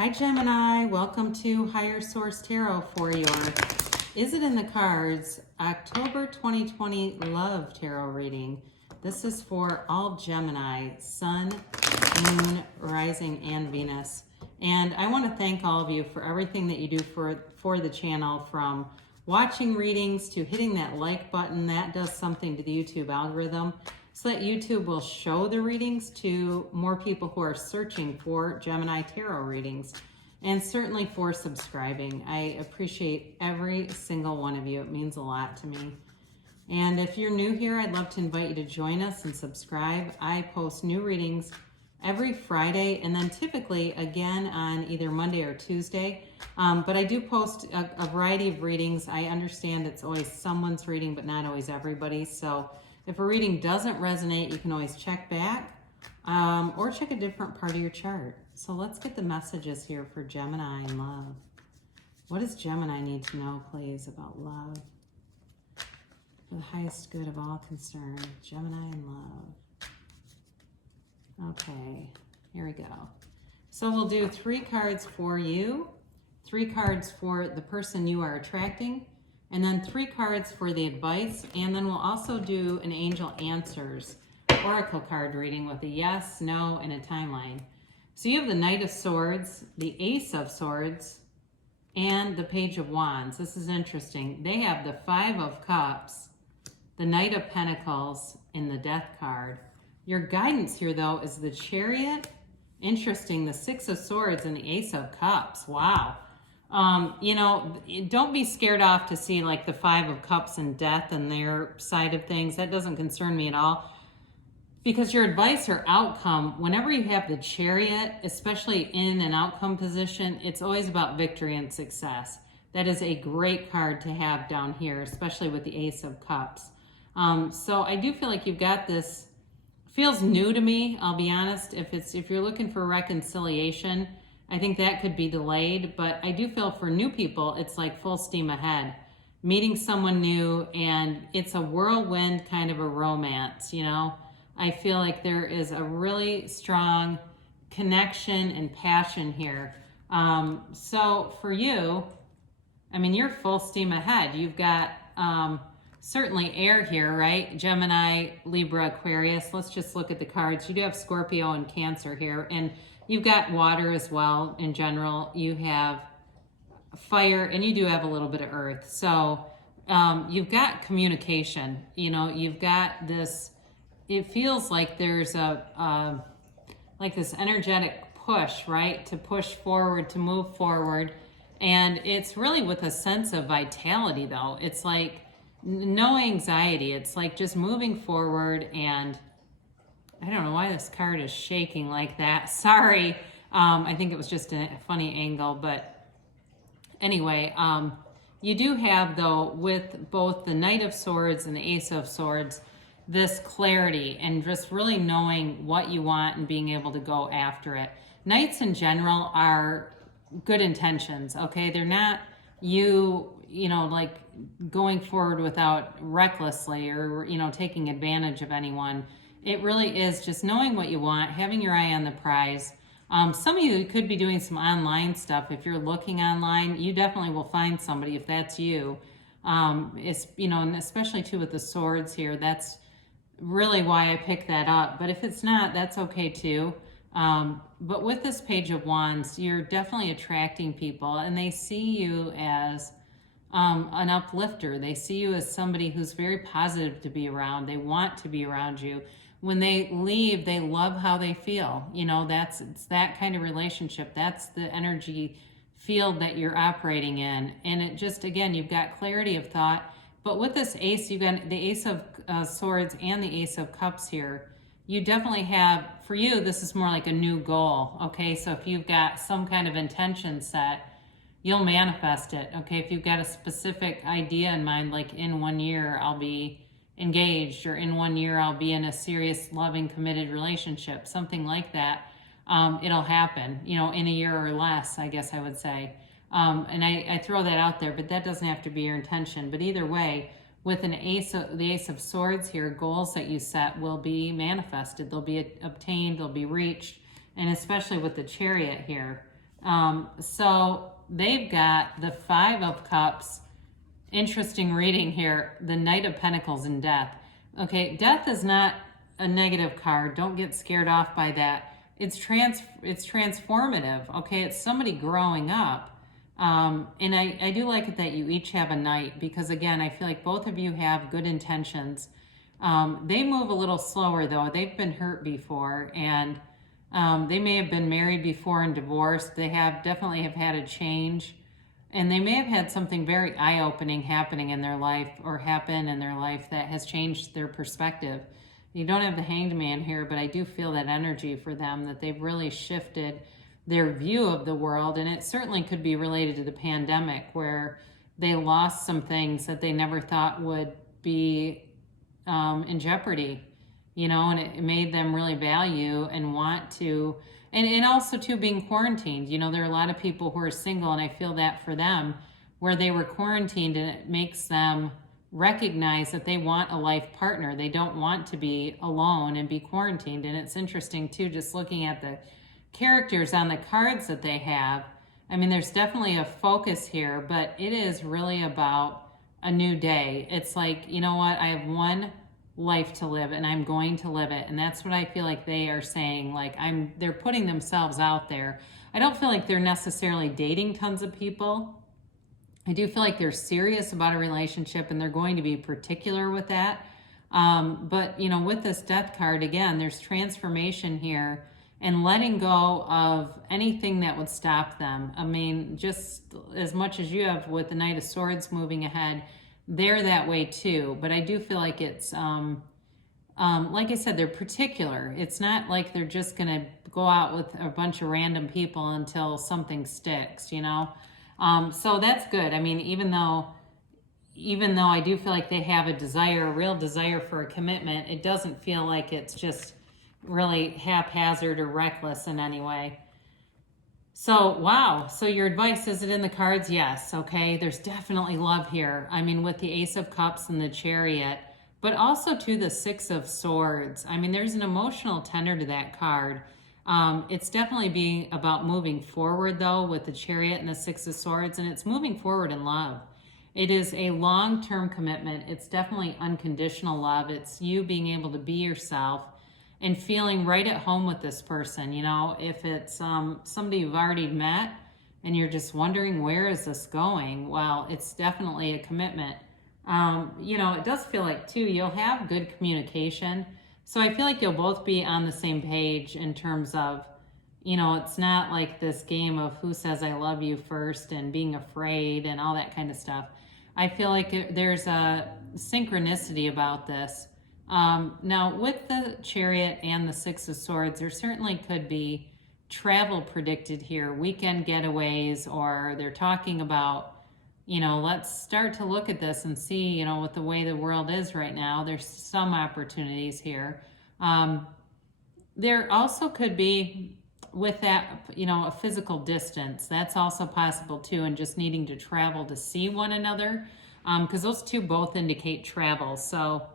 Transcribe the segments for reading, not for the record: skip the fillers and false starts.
Hi Gemini, welcome to Higher Source Tarot for your Is It in the Cards October 2020 Love Tarot reading. This is for all Gemini, Sun, Moon, Rising, and Venus. And I want to thank all of you for everything that you do for the channel, from watching readings to hitting that like button. That does something to the YouTube algorithm, so that YouTube will show the readings to more people who are searching for Gemini tarot readings, and certainly for subscribing. I appreciate every single one of you. It means a lot to me. And if you're new here, I'd love to invite you to join us and subscribe. I post new readings every Friday, and then typically again on either Monday or Tuesday. But I do post a variety of readings. I understand it's always someone's reading, but not always everybody's. So if a reading doesn't resonate, you can always check back or check a different part of your chart. So let's get the messages here for Gemini and love. What does Gemini need to know, please, about love? For the highest good of all concerned, Gemini and love. Okay, here we go. So we'll do 3 cards for you, 3 cards for the person you are attracting, and then 3 cards for the advice, and then we'll also do an Angel Answers Oracle card reading with a yes, no, and a timeline. So you have the Knight of Swords, the Ace of Swords, and the Page of Wands. This is interesting. They have the 5 of Cups, the Knight of Pentacles, and the Death card. Your guidance here, though, is the Chariot. Interesting, the 6 of Swords and the Ace of Cups. Wow. You know, don't be scared off to see like the 5 of Cups and death and their side of things. That doesn't concern me at all, because your advice or outcome, whenever you have the Chariot, especially in an outcome position, it's always about victory and success. That is a great card to have down here, especially with the Ace of Cups. So I do feel like you've got this. Feels new to me, I'll be honest. If you're looking for reconciliation, I think that could be delayed, but I do feel for new people, it's like full steam ahead. Meeting someone new, and it's a whirlwind kind of a romance, you know? I feel like there is a really strong connection and passion here. So for you, I mean, you're full steam ahead. You've got certainly air here, right? Gemini, Libra, Aquarius. Let's just look at the cards. You do have Scorpio and Cancer here, and you've got water as well in general. You have fire, and you do have a little bit of earth. So you've got communication. You know, you've got this, it feels like there's like this energetic push, right? To push forward, to move forward. And it's really with a sense of vitality, though. It's like no anxiety. It's like just moving forward. And I don't know why this card is shaking like that. Sorry. I think it was just a funny angle. But anyway, you do have, though, with both the Knight of Swords and the Ace of Swords, this clarity and just really knowing what you want and being able to go after it. Knights in general are good intentions, okay? They're not you know, like going forward without recklessly or, you know, taking advantage of anyone. It really is just knowing what you want, having your eye on the prize. Some of you could be doing some online stuff. If you're looking online, you definitely will find somebody if that's you. It's, you know, and especially too with the swords here, that's really why I picked that up. But if it's not, that's okay too. But with this Page of Wands, you're definitely attracting people, and they see you as an uplifter. They see you as somebody who's very positive to be around. They want to be around you. When they leave, they love how they feel. You know, it's that kind of relationship. That's the energy field that you're operating in. And it just, again, you've got clarity of thought. But with this ace, you've got the Ace of Swords and the Ace of Cups here. You definitely have, for you, this is more like a new goal, okay? So if you've got some kind of intention set, you'll manifest it, okay? If you've got a specific idea in mind, like in 1 year I'll be engaged, or in 1 year I'll be in a serious, loving, committed relationship, something like that, it'll happen, you know, in a year or less, I guess I would say. And I throw that out there, but that doesn't have to be your intention. But either way, with the Ace of Swords here, goals that you set will be manifested. They'll be obtained, they'll be reached. And especially with the Chariot here, So they've got the Five of Cups. Interesting reading here. The Knight of Pentacles and Death. Okay, Death is not a negative card. Don't get scared off by that. It's transformative. Okay, it's somebody growing up. And I do like it that you each have a knight, because again, I feel like both of you have good intentions. They move a little slower though. They've been hurt before, and they may have been married before and divorced. They definitely have had a change, and they may have had something very eye-opening happening in their life, or happen in their life, that has changed their perspective. You don't have the Hanged Man here, but I do feel that energy for them, that they've really shifted their view of the world. And it certainly could be related to the pandemic, where they lost some things that they never thought would be in jeopardy, you know, and it made them really value and want to, and also too, being quarantined. You know, there are a lot of people who are single, and I feel that for them, where they were quarantined, and it makes them recognize that they want a life partner. They don't want to be alone and be quarantined. And it's interesting too, just looking at the characters on the cards that they have. I mean, there's definitely a focus here, but it is really about a new day. It's like, you know what, I have one life to live, and I'm going to live it. And that's what I feel like they are saying. Like, they're putting themselves out there. I don't feel like they're necessarily dating tons of people. I do feel like they're serious about a relationship, and they're going to be particular with that. But, you know, with this Death card, again, there's transformation here and letting go of anything that would stop them. I mean, just as much as you have with the Knight of Swords moving ahead, they're that way too. But I do feel like it's, like I said, they're particular. It's not like they're just going to go out with a bunch of random people until something sticks, you know? So that's good. I mean, even though I do feel like they have a real desire for a commitment, it doesn't feel like it's just really haphazard or reckless in any way. So, wow. So your advice, is it in the cards? Yes. Okay. There's definitely love here. I mean, with the Ace of Cups and the Chariot, but also to the Six of Swords. I mean, there's an emotional tenor to that card. It's definitely being about moving forward though, with the Chariot and the Six of Swords, and it's moving forward in love. It is a long-term commitment. It's definitely unconditional love. It's you being able to be yourself and feeling right at home with this person. You know, if it's somebody you've already met and you're just wondering, where is this going? Well, it's definitely a commitment. You know, it does feel like too, you'll have good communication. So I feel like you'll both be on the same page in terms of, you know, it's not like this game of who says I love you first and being afraid and all that kind of stuff. I feel like there's a synchronicity about this. Now, with the Chariot and the Six of Swords, there certainly could be travel predicted here, weekend getaways, or they're talking about, you know, let's start to look at this and see, you know, with the way the world is right now, there's some opportunities here. There also could be, with that, you know, a physical distance. That's also possible too, and just needing to travel to see one another, because those two both indicate travel. So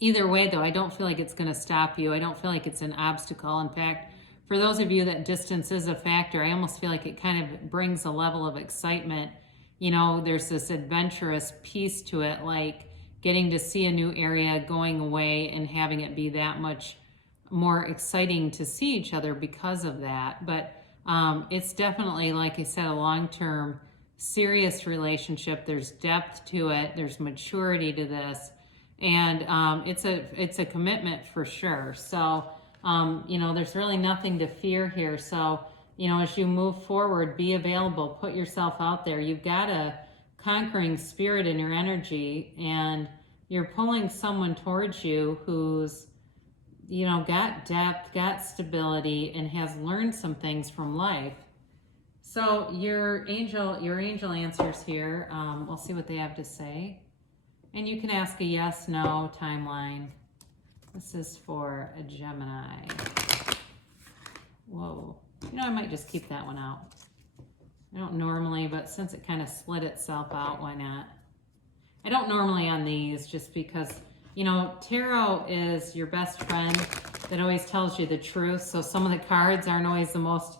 either way, though, I don't feel like it's going to stop you. I don't feel like it's an obstacle. In fact, for those of you that distance is a factor, I almost feel like it kind of brings a level of excitement. You know, there's this adventurous piece to it, like getting to see a new area, going away, and having it be that much more exciting to see each other because of that. But it's definitely, like I said, a long-term, serious relationship. There's depth to it. There's maturity to this. And it's a commitment for sure. So, you know, there's really nothing to fear here. So, you know, as you move forward, be available, put yourself out there. You've got a conquering spirit in your energy, and you're pulling someone towards you who's, you know, got depth, got stability, and has learned some things from life. So your angel answers here. We'll see what they have to say. And you can ask a yes, no timeline. This is for a Gemini. Whoa. You know, I might just keep that one out. I don't normally, but since it kind of split itself out, why not? I don't normally on these, just because, you know, tarot is your best friend that always tells you the truth. So some of the cards aren't always the most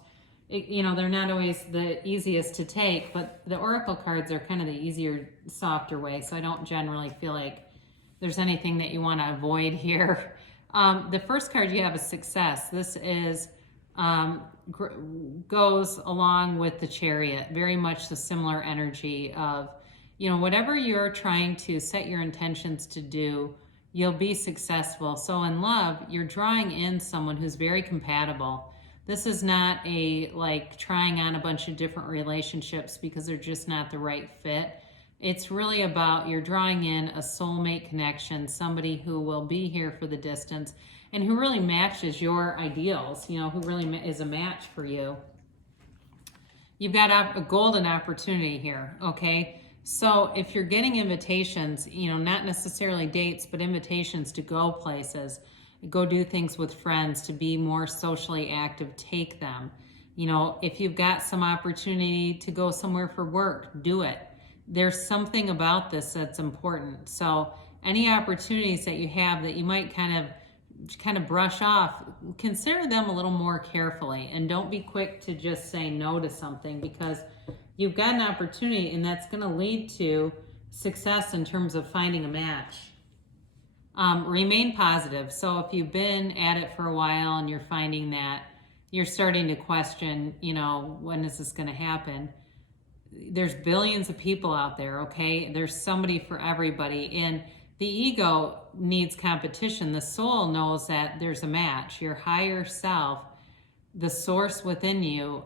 you know, they're not always the easiest to take, but the oracle cards are kind of the easier, softer way. So I don't generally feel like there's anything that you want to avoid here. The first card you have is success. This is goes along with the Chariot, very much the similar energy of, you know, whatever you're trying to set your intentions to do, you'll be successful. So in love, you're drawing in someone who's very compatible. This is not a like trying on a bunch of different relationships because they're just not the right fit. It's really about you're drawing in a soulmate connection, somebody who will be here for the distance and who really matches your ideals, you know, who really is a match for you. You've got a golden opportunity here, okay? So if you're getting invitations, you know, not necessarily dates, but invitations to go places, go do things with friends, to be more socially active, take them. You know, if you've got some opportunity to go somewhere for work, do it. There's something about this that's important. So any opportunities that you have that you might kind of brush off, consider them a little more carefully, and don't be quick to just say no to something, because you've got an opportunity and that's going to lead to success in terms of finding a match. Remain positive. So if you've been at it for a while and you're finding that you're starting to question, you know, when is this going to happen? There's billions of people out there, okay? There's somebody for everybody. And the ego needs competition. The soul knows that there's a match. Your higher self, the source within you,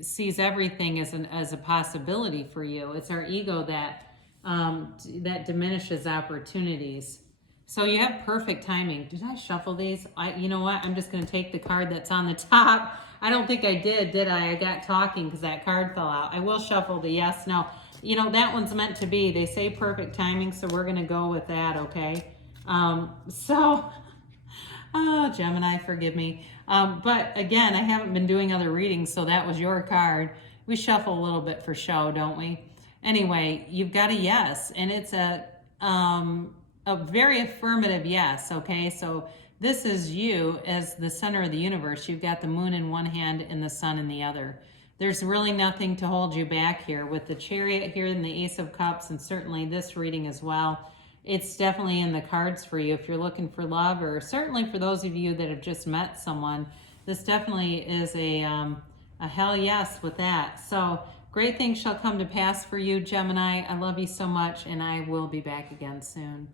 sees everything as a possibility for you. It's our ego that diminishes opportunities. So you have perfect timing. Did I shuffle these? You know what? I'm just going to take the card that's on the top. I don't think I did I? I got talking because that card fell out. I will shuffle the yes, no. You know, that one's meant to be. They say perfect timing, so we're going to go with that, okay? Gemini, forgive me. But again, I haven't been doing other readings, so that was your card. We shuffle a little bit for show, don't we? Anyway, you've got a yes, and it's a very affirmative yes, okay? So this is you as the center of the universe. You've got the moon in one hand and the sun in the other. There's really nothing to hold you back here. With the Chariot here and the Ace of Cups, and certainly this reading as well, it's definitely in the cards for you if you're looking for love, or certainly for those of you that have just met someone. This definitely is a hell yes with that. So great things shall come to pass for you, Gemini. I love you so much, and I will be back again soon.